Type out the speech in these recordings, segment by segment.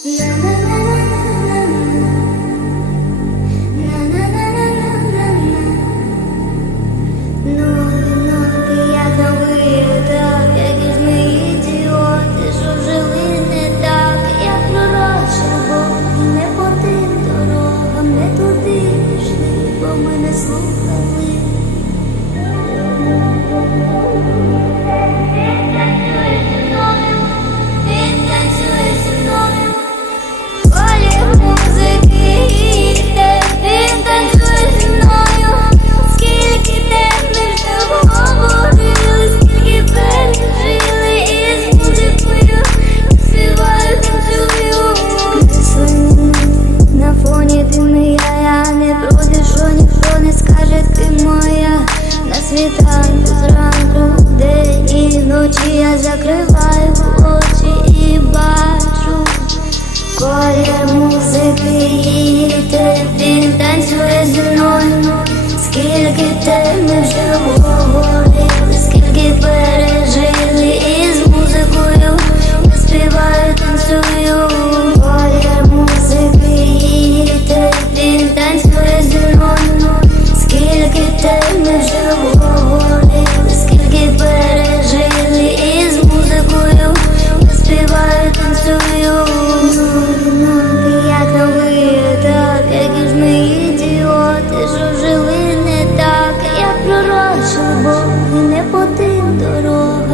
Yeah. світанку, зранку, де і ночі я закриваю очі і бачу Колір музики її, він танцює зі мною, скільки тебе вже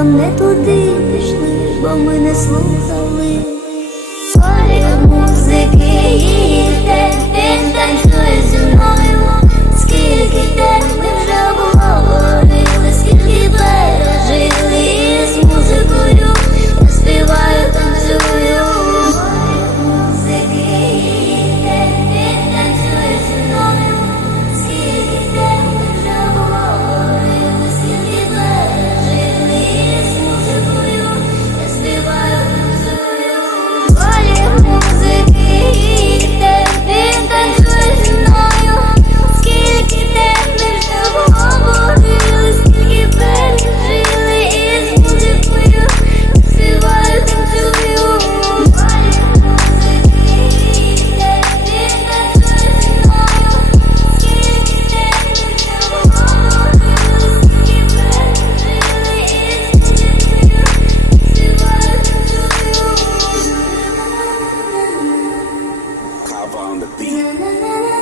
не туди пішли, бо ми не слухали. Солі музики, і те, він танцює. on the beat.